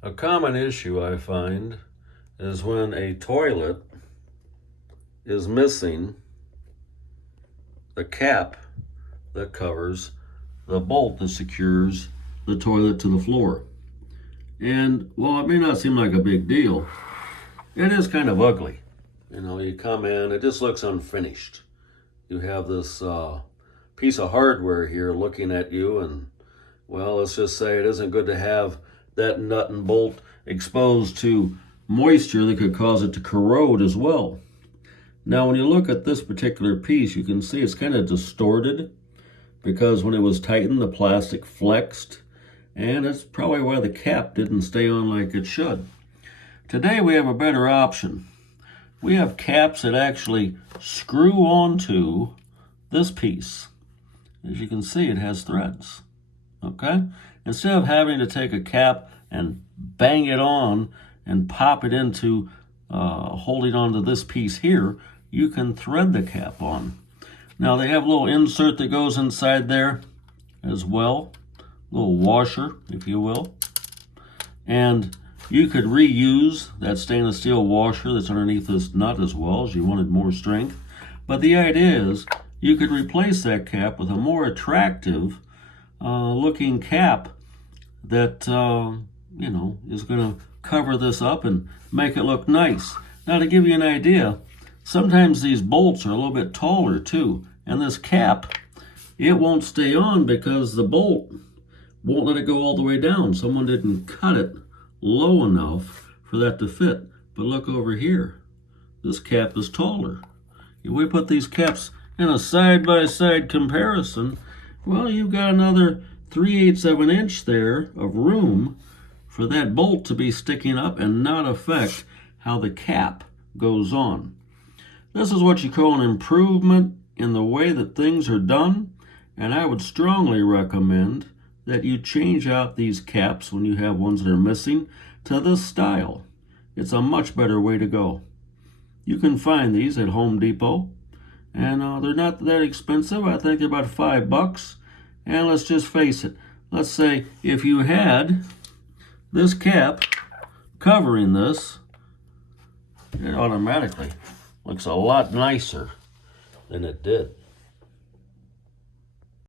A common issue I find is when a toilet is missing the cap that covers the bolt that secures the toilet to the floor. And while it may not seem like a big deal, it is kind of ugly. You know, you come in, it just looks unfinished. You have this piece of hardware here looking at you, and well, let's just say it isn't good to have that nut and bolt exposed to moisture that could cause it to corrode as well. Now, when you look at this particular piece, you can see it's kind of distorted because when it was tightened, the plastic flexed, and it's probably why the cap didn't stay on like it should. Today, we have a better option. We have caps that actually screw onto this piece. As you can see, it has threads. Okay? Instead of having to take a cap and bang it on and pop it into holding onto this piece here, you can thread the cap on. Now they have a little insert that goes inside there as well, a little washer, if you will. And you could reuse that stainless steel washer that's underneath this nut as well, as you wanted more strength. But the idea is you could replace that cap with a more attractive looking cap that is going to cover this up and make it look nice. Now, to give you an idea, sometimes these bolts are a little bit taller too, and this cap, it won't stay on because the bolt won't let it go all the way down. Someone didn't cut it low enough for that to fit. But look over here, this cap is taller. If we put these caps in a side-by-side comparison, well, you've got another 3/8 of an inch there of room for that bolt to be sticking up and not affect how the cap goes on. This is what you call an improvement in the way that things are done, and I would strongly recommend that you change out these caps when you have ones that are missing to this style. It's a much better way to go. You can find these at Home Depot, and they're not that expensive. I think they're about $5. And let's just face it. Let's say if you had this cap covering this, it automatically looks a lot nicer than it did.